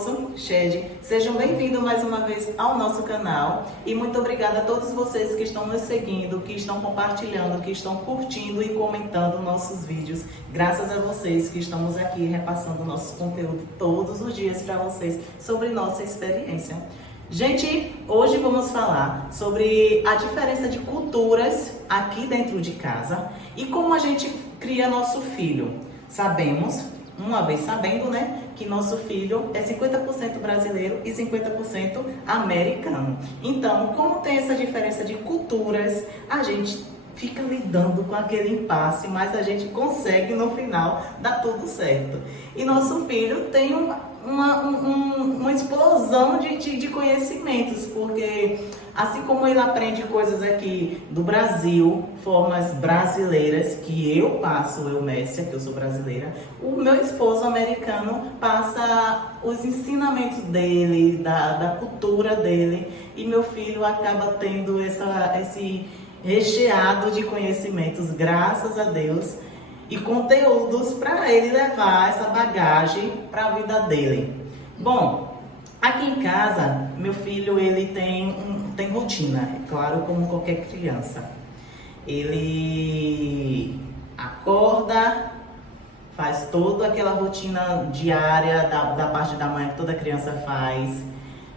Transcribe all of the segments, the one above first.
esposo, Shed. Sejam bem-vindos mais uma vez ao nosso canal e muito obrigada a todos vocês que estão nos seguindo, que estão compartilhando, que estão curtindo e comentando nossos vídeos. Graças a vocês que estamos aqui repassando nosso conteúdo todos os dias para vocês sobre nossa experiência. Gente, hoje vamos falar sobre a diferença de culturas aqui dentro de casa e como a gente cria nosso filho. Sabemos, uma vez sabendo, né, que nosso filho é 50% brasileiro e 50% americano. Então, como tem essa diferença de culturas, a gente fica lidando com aquele impasse, mas a gente consegue no final dar tudo certo. E nosso filho tem uma explosão de conhecimentos, porque assim como ele aprende coisas aqui do Brasil, formas brasileiras que eu passo, Mércia, que eu sou brasileira, o meu esposo americano passa os ensinamentos dele, da cultura dele, e meu filho acaba tendo esse recheado de conhecimentos, graças a Deus, e conteúdos para ele levar essa bagagem para a vida dele. Bom, aqui em casa, meu filho ele tem rotina, é claro, como qualquer criança. Ele acorda, faz toda aquela rotina diária da parte da manhã que toda criança faz.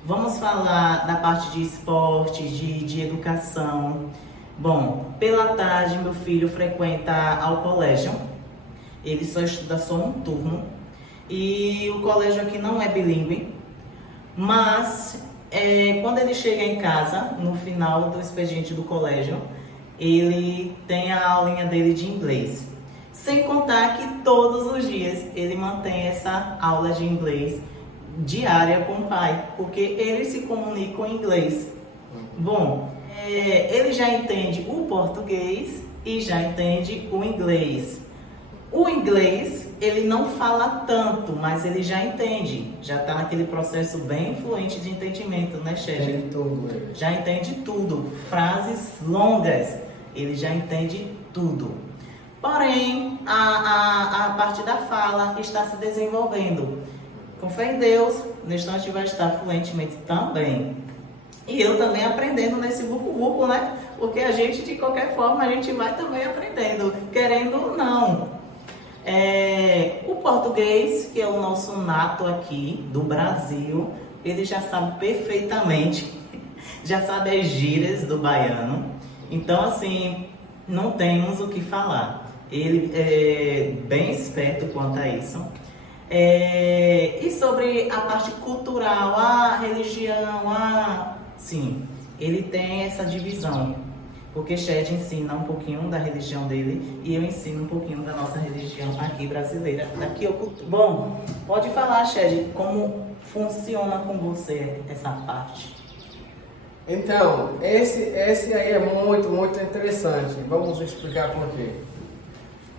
Vamos falar da parte de esporte, de educação. Bom, pela tarde meu filho frequenta ao colégio, ele só estuda só um turno e o colégio aqui não é bilíngue, mas quando ele chega em casa, no final do expediente do colégio, ele tem a aulinha dele de inglês. Sem contar que todos os dias ele mantém essa aula de inglês diária com o pai, porque eles se comunicam em inglês. Bom, ele já entende o português e já entende o inglês. O inglês, ele não fala tanto, mas ele já entende. Já está naquele processo bem fluente de entendimento, né, Shed? Entende tudo. Já entende tudo. Frases longas, ele já entende tudo. Porém, a parte da fala está se desenvolvendo. Com fé em Deus, no instante vai estar fluentemente também. E eu também aprendendo nesse vucu-vucu, né? Porque a gente, de qualquer forma, a gente vai também aprendendo, querendo ou não. O português, que é o nosso nato aqui do Brasil, ele já sabe perfeitamente, já sabe as gírias do baiano. Então, assim, não temos o que falar. Ele é bem esperto quanto a isso. E sobre a parte cultural, a religião, sim, ele tem essa divisão, porque Shed ensina um pouquinho da religião dele e eu ensino um pouquinho da nossa religião aqui brasileira. Bom, pode falar, Shed, como funciona com você essa parte? Então, esse aí é muito, muito interessante. Vamos explicar por quê.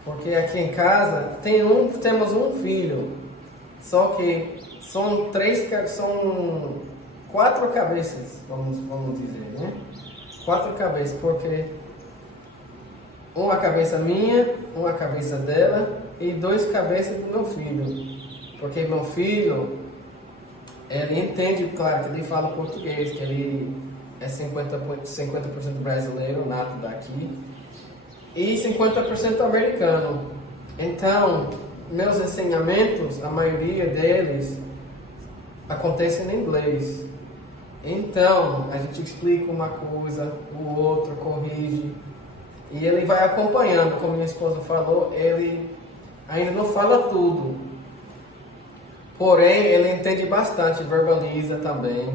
Porque aqui em casa temos um filho, só que são quatro cabeças, vamos dizer, né? Quatro cabeças, porque uma cabeça minha, uma cabeça dela e duas cabeças do meu filho. Porque meu filho, ele entende, claro, que ele fala português, que ele é 50% brasileiro, nato daqui, e 50% americano. Então, meus ensinamentos, a maioria deles, acontecem em inglês. Então, a gente explica uma coisa, o outro corrige, e ele vai acompanhando, como minha esposa falou, ele ainda não fala tudo, porém, ele entende bastante, verbaliza também,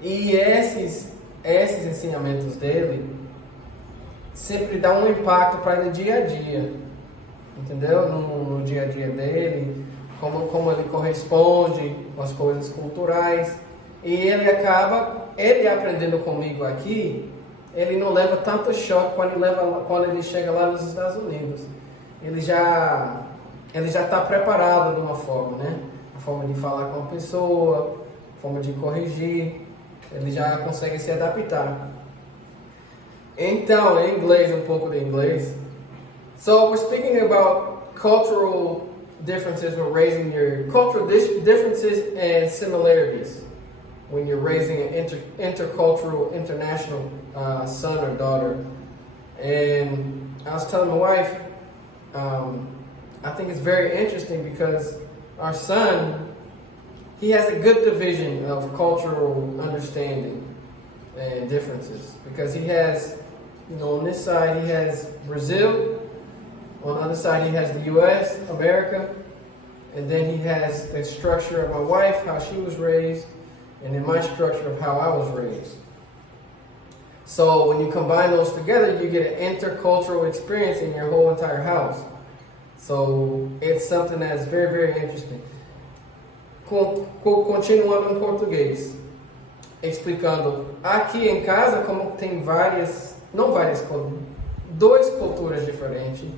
e esses ensinamentos dele sempre dão um impacto para ele dia a dia, entendeu? No dia a dia dele, como ele corresponde com as coisas culturais. E ele aprendendo comigo aqui, ele não leva tanto choque quando ele chega lá nos Estados Unidos. Ele já está preparado de uma forma, né? A forma de falar com a pessoa, a forma de corrigir, ele já consegue se adaptar. Então, em inglês, um pouco de inglês. So we're speaking about cultural differences when raising your cultural differences and similarities when you're raising an intercultural, international son or daughter. And I was telling my wife, I think it's very interesting because our son, he has a good division of cultural understanding and differences, because he has, on this side he has Brazil, on the other side he has the US, America, and then he has the structure of my wife, how she was raised, and then my structure of how I was raised. So when you combine those together, you get an intercultural experience in your whole entire house. So it's something that's very, very interesting. Continuando em português, explicando, aqui em casa, como tem duas culturas diferentes,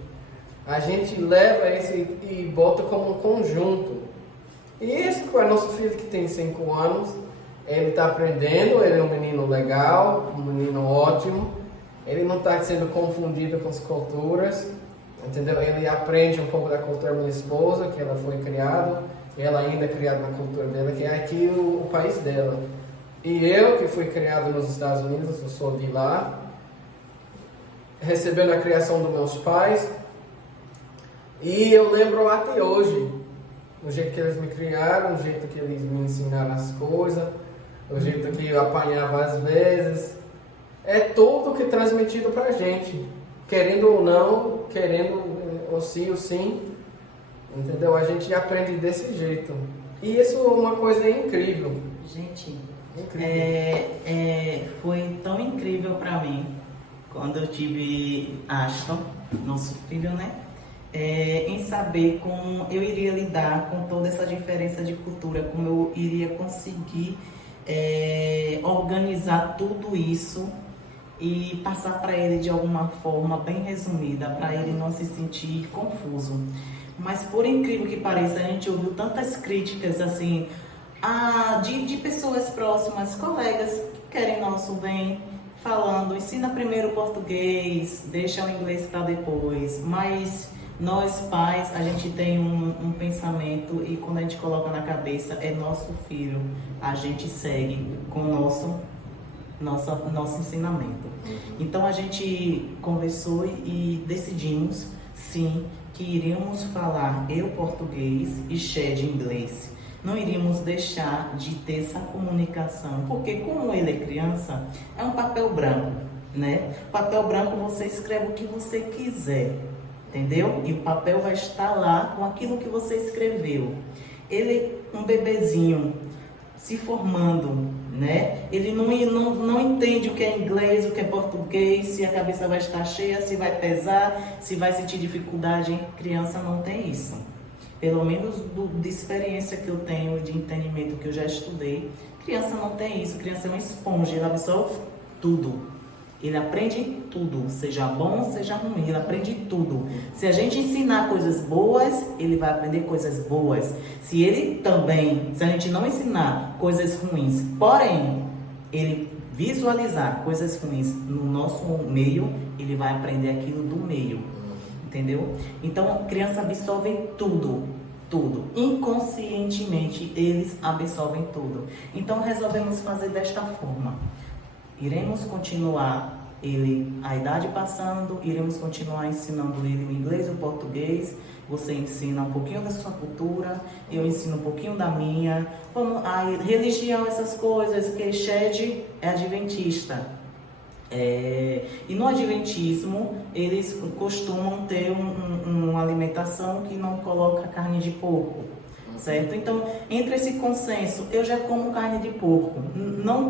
a gente leva esse e bota como um conjunto. E esse com o nosso filho que tem 5 anos, ele está aprendendo, ele é um menino legal, um menino ótimo, ele não está sendo confundido com as culturas, entendeu? Ele aprende um pouco da cultura da minha esposa, que ela foi criada, ela ainda é criada na cultura dela, que é aqui o país dela. E eu, que fui criado nos Estados Unidos, eu sou de lá, recebendo a criação dos meus pais, e eu lembro até hoje, o jeito que eles me criaram, o jeito que eles me ensinaram as coisas, o jeito que eu apanhava às vezes, é tudo que é transmitido pra gente, querendo ou não, querendo ou sim, entendeu? A gente aprende desse jeito. E isso é uma coisa incrível. Gente, incrível. Foi tão incrível pra mim quando eu tive Ashton, nosso filho, né? Em saber como eu iria lidar com toda essa diferença de cultura, como eu iria conseguir organizar tudo isso e passar para ele de alguma forma bem resumida, para ele não se sentir confuso. Mas por incrível que pareça, a gente ouviu tantas críticas assim, de pessoas próximas, colegas que querem nosso bem, falando, ensina primeiro o português, deixa o inglês para depois. Mas nós pais, a gente tem um pensamento, e quando a gente coloca na cabeça, é nosso filho, a gente segue com o nosso ensinamento. Então a gente conversou e decidimos, sim, que iríamos falar eu português e Shed inglês. Não iríamos deixar de ter essa comunicação, porque como ele é criança, é um papel branco, né? Papel branco você escreve o que você quiser, entendeu? E o papel vai estar lá com aquilo que você escreveu. Ele, um bebezinho, se formando, né? Ele não entende o que é inglês, o que é português, se a cabeça vai estar cheia, se vai pesar, se vai sentir dificuldade. Criança não tem isso. Pelo menos de experiência que eu tenho, de entendimento que eu já estudei, criança não tem isso. Criança é uma esponja, ele absorve tudo. Ele aprende tudo, seja bom, seja ruim, ele aprende tudo. Se a gente ensinar coisas boas, ele vai aprender coisas boas. Se a gente não ensinar coisas ruins, porém, ele visualizar coisas ruins no nosso meio, ele vai aprender aquilo do meio, entendeu? Então, a criança absorve tudo. Inconscientemente, eles absorvem tudo. Então, resolvemos fazer desta forma. Iremos continuar a idade passando, iremos continuar ensinando ele o inglês e o português. Você ensina um pouquinho da sua cultura, eu ensino um pouquinho da minha. A religião, essas coisas, que Shed é adventista. E no adventismo, eles costumam ter uma alimentação que não coloca carne de porco. Certo? Então, entre esse consenso, eu já como carne de porco, não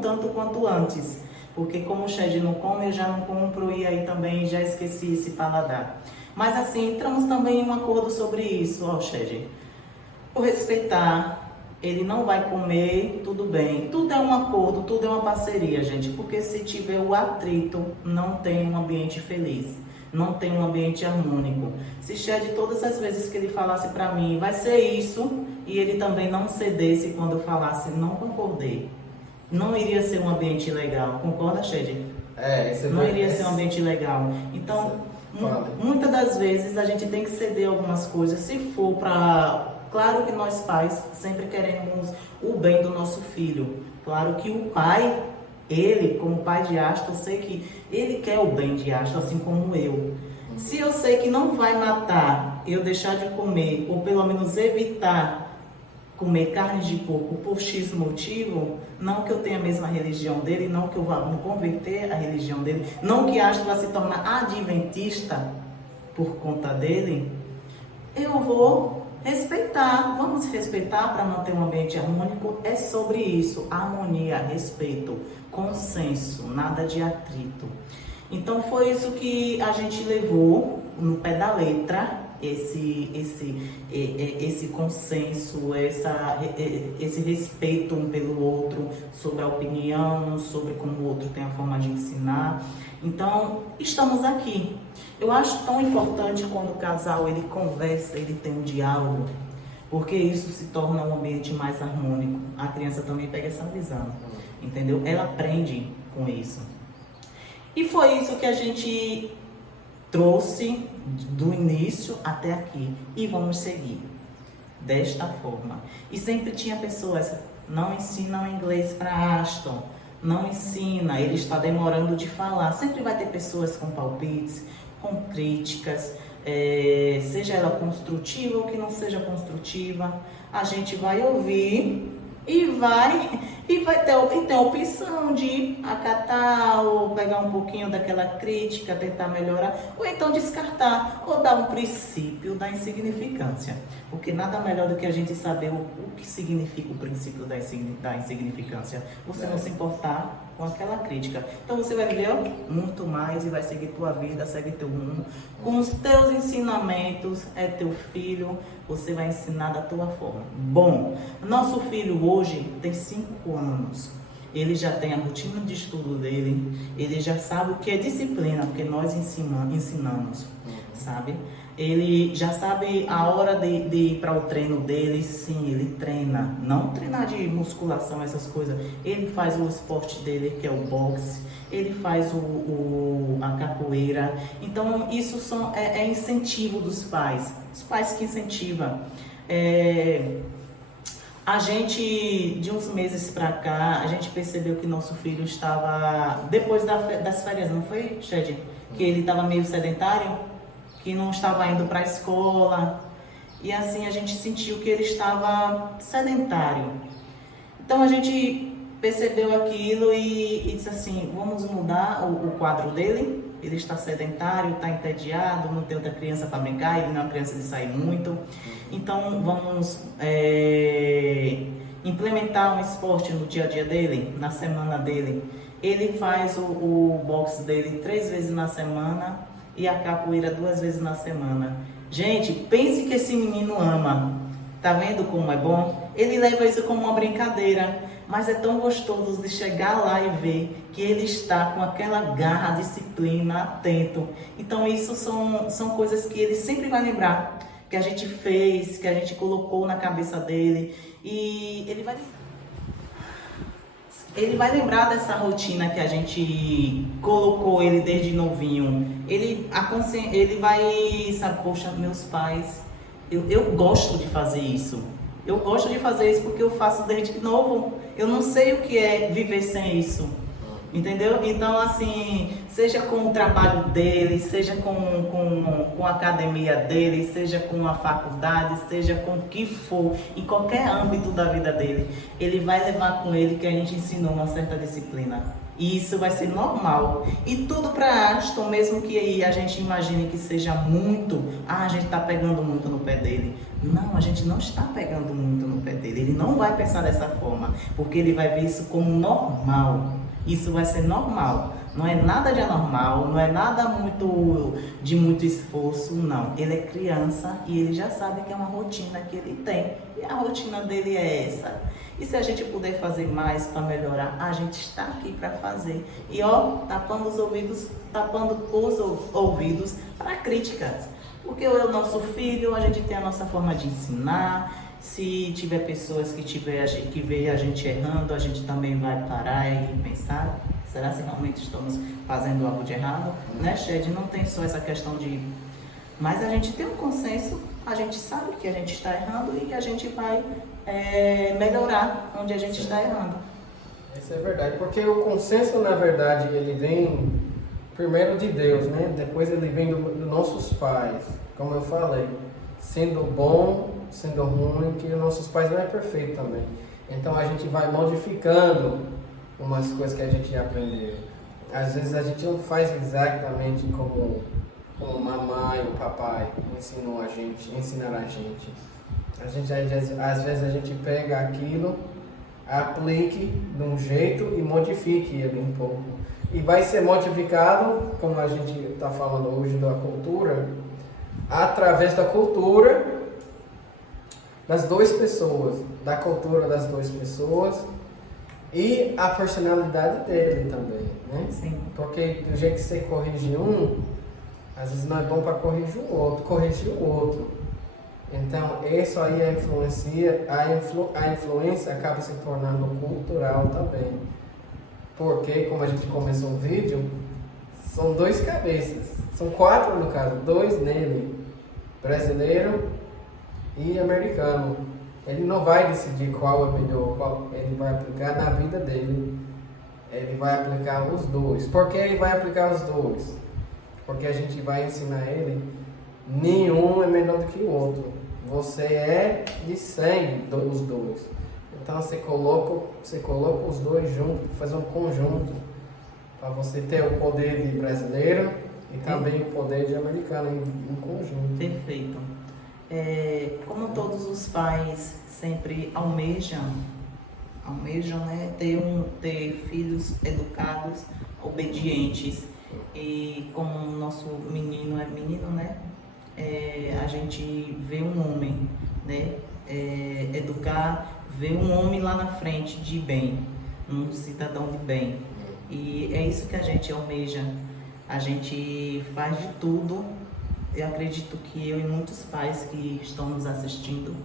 tanto quanto antes, porque como o Shed não come, eu já não compro e aí também já esqueci esse paladar. Mas assim, entramos também em um acordo sobre isso, Shed. Por respeitar, ele não vai comer, tudo bem. Tudo é um acordo, tudo é uma parceria, gente, porque se tiver o atrito, não tem um ambiente feliz. Não tem um ambiente harmônico. Se Shed, todas as vezes que ele falasse para mim, vai ser isso, e ele também não cedesse quando eu falasse, não concordei. Não iria ser um ambiente legal. Concorda, Shed? Não iria ser um ambiente legal. Então, Muitas das vezes a gente tem que ceder algumas coisas, se for para... Claro que nós pais sempre queremos o bem do nosso filho. Claro que o pai, ele, como pai de Aston, eu sei que ele quer o bem de Aston, assim como eu. Se eu sei que não vai matar eu deixar de comer, ou pelo menos evitar comer carne de porco por X motivo, não que eu tenha a mesma religião dele, não que eu vá me converter à religião dele, não que Aston vá se tornar adventista por conta dele, eu vou respeitar. Vamos respeitar para manter um ambiente harmônico. É sobre isso: harmonia, respeito, consenso, nada de atrito. Então foi isso que a gente levou no pé da letra, esse consenso, esse respeito um pelo outro, sobre a opinião, sobre como o outro tem a forma de ensinar. Então, estamos aqui. Eu acho tão importante quando o casal ele conversa, ele tem um diálogo, porque isso se torna um ambiente mais harmônico. A criança também pega essa visão, entendeu? Ela aprende com isso. E foi isso que a gente trouxe do início até aqui. E vamos seguir desta forma. E sempre tinha pessoas: não ensinam inglês para Aston, não ensina, ele está demorando de falar. Sempre vai ter pessoas com palpites, com críticas, seja ela construtiva ou que não seja construtiva. A gente vai ouvir e tem a opção de acatar ou pegar um pouquinho daquela crítica, tentar melhorar, ou então descartar, ou dar um princípio da insignificância. Porque nada melhor do que a gente saber o que significa o princípio da insignificância. Você não se importar com aquela crítica. Então você vai viver muito mais e vai seguir tua vida, segue teu rumo. Com os teus ensinamentos, é teu filho, você vai ensinar da tua forma. Bom, nosso filho hoje tem 5 anos. Ele já tem a rotina de estudo dele, ele já sabe o que é disciplina, porque nós ensinamos, sabe? Ele já sabe a hora de ir para o treino dele. Sim, ele treina, não treinar de musculação, essas coisas. Ele faz o esporte dele, que é o boxe, ele faz a capoeira. Então, isso é incentivo dos pais, os pais que incentivam. A gente, de uns meses pra cá, a gente percebeu que nosso filho estava, depois das férias, não foi, Shed? Que ele estava meio sedentário, que não estava indo para a escola, e assim a gente sentiu que ele estava sedentário. Então a gente percebeu aquilo e disse assim: vamos mudar o quadro dele. Ele está sedentário, está entediado, não tem outra criança para brincar, ele não é uma criança de sair muito. Então vamos implementar um esporte no dia a dia dele, na semana dele. Ele faz o boxe dele 3 vezes na semana e a capoeira 2 vezes na semana. Gente, pense que esse menino ama. Tá vendo como é bom? Ele leva isso como uma brincadeira, mas é tão gostoso de chegar lá e ver que ele está com aquela garra, disciplina, atento. Então isso são coisas que ele sempre vai lembrar, que a gente fez, que a gente colocou na cabeça dele, e ele vai lembrar dessa rotina que a gente colocou ele desde novinho. Ele vai, sabe, poxa, meus pais, eu gosto de fazer isso. Eu gosto de fazer isso porque eu faço desde novo. Eu não sei o que é viver sem isso. Entendeu? Então, assim, seja com o trabalho dele, seja com a academia dele, seja com a faculdade, seja com o que for, em qualquer âmbito da vida dele, ele vai levar com ele que a gente ensinou uma certa disciplina. E isso vai ser normal. E tudo para Aston, mesmo que a gente imagine que seja muito, a gente está pegando muito no pé dele. Não, a gente não está pegando muito no pé dele. Ele não vai pensar dessa forma, porque ele vai ver isso como normal. Isso vai ser normal. Não é nada de anormal, não é nada de muito esforço, não. Ele é criança e ele já sabe que é uma rotina que ele tem. E a rotina dele é essa. E se a gente puder fazer mais para melhorar, a gente está aqui para fazer. E tapando os ouvidos para críticas. Porque é o nosso filho, a gente tem a nossa forma de ensinar. Se tiver pessoas que veem a gente errando, a gente também vai parar e pensar, Será que realmente estamos fazendo algo de errado? Né, Shed? Não tem só essa questão de... Mas a gente tem um consenso, a gente sabe que a gente está errando e a gente vai melhorar onde a gente está errando. Isso é verdade, porque o consenso, na verdade, ele vem primeiro de Deus, né? Depois ele vem dos nossos pais, como eu falei, sendo bom, sendo ruim, que os nossos pais não é perfeito também. Então a gente vai modificando umas coisas que a gente aprendeu. Às vezes a gente não faz exatamente como mamãe ou papai ensinaram a gente. Às vezes a gente pega aquilo, aplique de um jeito e modifique ele um pouco. E vai ser modificado, como a gente está falando hoje da cultura, através da cultura das duas pessoas, da cultura das duas pessoas e a personalidade dele também, né? Sim. Porque do jeito que você corrige um, às vezes não é bom para corrigir o outro. Então, isso aí a influência acaba se tornando cultural também. Porque, como a gente começou o vídeo, são dois cabeças. São quatro no caso, dois nele. Brasileiro e americano. Ele não vai decidir qual é melhor, qual ele vai aplicar na vida dele. Ele vai aplicar os dois. Por que ele vai aplicar os dois? Porque a gente vai ensinar ele, nenhum é melhor do que o outro. Você é de sangue os dois. Então você coloca os dois juntos, faz um conjunto, para você ter o poder de brasileiro e também o poder de americano em conjunto. Perfeito. Como todos os pais sempre almejam, né, ter filhos educados, obedientes. E como o nosso menino é menino, né? A gente vê um homem, né? Educar, ver um homem lá na frente de bem, um cidadão de bem. E é isso que a gente almeja. A gente faz de tudo. Eu acredito que eu e muitos pais que estão nos assistindo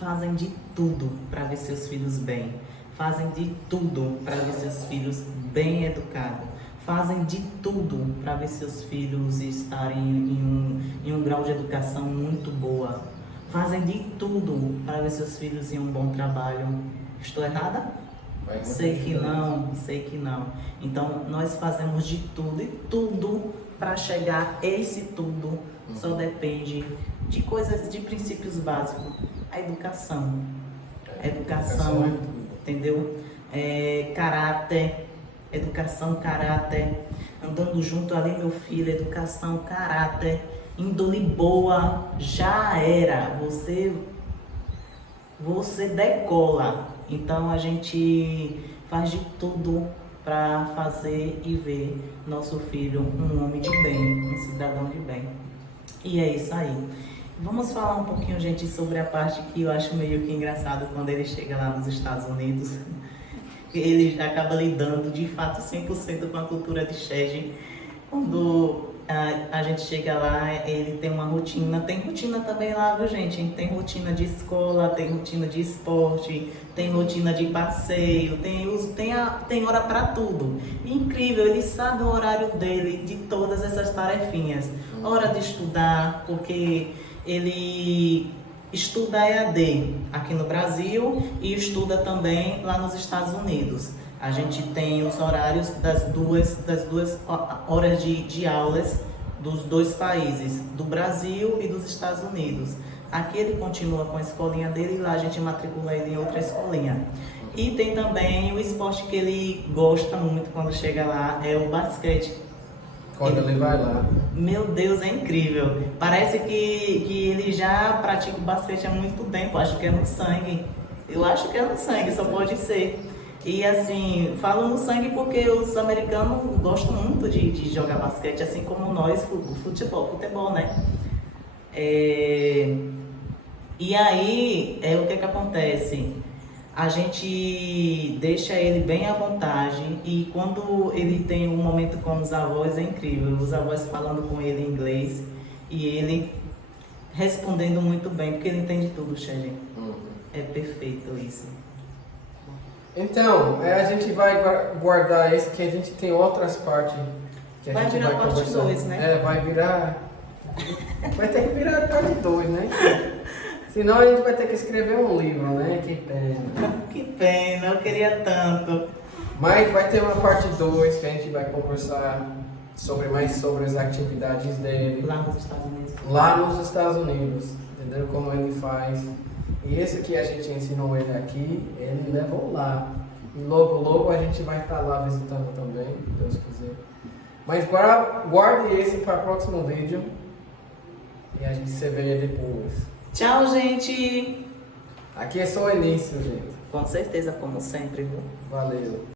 fazem de tudo para ver seus filhos bem. Fazem de tudo para ver seus filhos bem educados. Fazem de tudo para ver seus filhos estarem em um grau de educação muito boa. Fazem de tudo para ver seus filhos em um bom trabalho. Estou errada? Sei que não. Então, nós fazemos de tudo e tudo para chegar a esse tudo só depende de coisas, de princípios básicos. A educação. Educação, entendeu? Caráter. Educação, caráter, andando junto ali, meu filho, educação, caráter, índole boa, já era, você decola. Então a gente faz de tudo para fazer e ver nosso filho um homem de bem, um cidadão de bem. E é isso aí. Vamos falar um pouquinho, gente, sobre a parte que eu acho meio que engraçado quando ele chega lá nos Estados Unidos. Ele acaba lidando de fato 100% com a cultura de Shed. Quando a gente chega lá, ele tem uma rotina, tem rotina também lá, viu, gente? Tem rotina de escola, tem rotina de esporte, tem rotina de passeio, tem hora para tudo. Incrível, ele sabe o horário dele de todas essas tarefinhas. Hora de estudar, porque ele estuda EAD aqui no Brasil e estuda também lá nos Estados Unidos. A gente tem os horários das duas horas de aulas dos dois países, do Brasil e dos Estados Unidos. Aqui ele continua com a escolinha dele e lá a gente matricula ele em outra escolinha. E tem também o esporte que ele gosta muito quando chega lá, é o basquete. Quando ele vai lá. Meu Deus, é incrível. Parece que ele já pratica o basquete há muito tempo. Acho que é no sangue. Eu acho que é no sangue, só pode ser. E assim, falo no sangue porque os americanos gostam muito de jogar basquete, assim como nós, futebol, né? E aí, o que acontece? A gente deixa ele bem à vontade e quando ele tem um momento com os avós é incrível. Os avós falando com ele em inglês e ele respondendo muito bem, porque ele entende tudo, Shed. É perfeito isso. Então, a gente vai guardar esse, que a gente tem outras partes que a Vai gente virar vai parte conversar. 2, né? Vai virar... Vai ter que virar parte 2, né? Senão a gente vai ter que escrever um livro, né? Que pena. Que pena, eu queria tanto. Mas vai ter uma parte 2 que a gente vai conversar mais sobre as atividades dele. Lá nos Estados Unidos. Lá nos Estados Unidos, entendeu? Como ele faz. E esse que a gente ensinou ele aqui, ele levou lá. E logo a gente vai estar lá visitando também, se Deus quiser. Mas guarde esse para o próximo vídeo e a gente se vê depois. Tchau, gente. Aqui é só o início, gente. Com certeza, como sempre, viu? Valeu.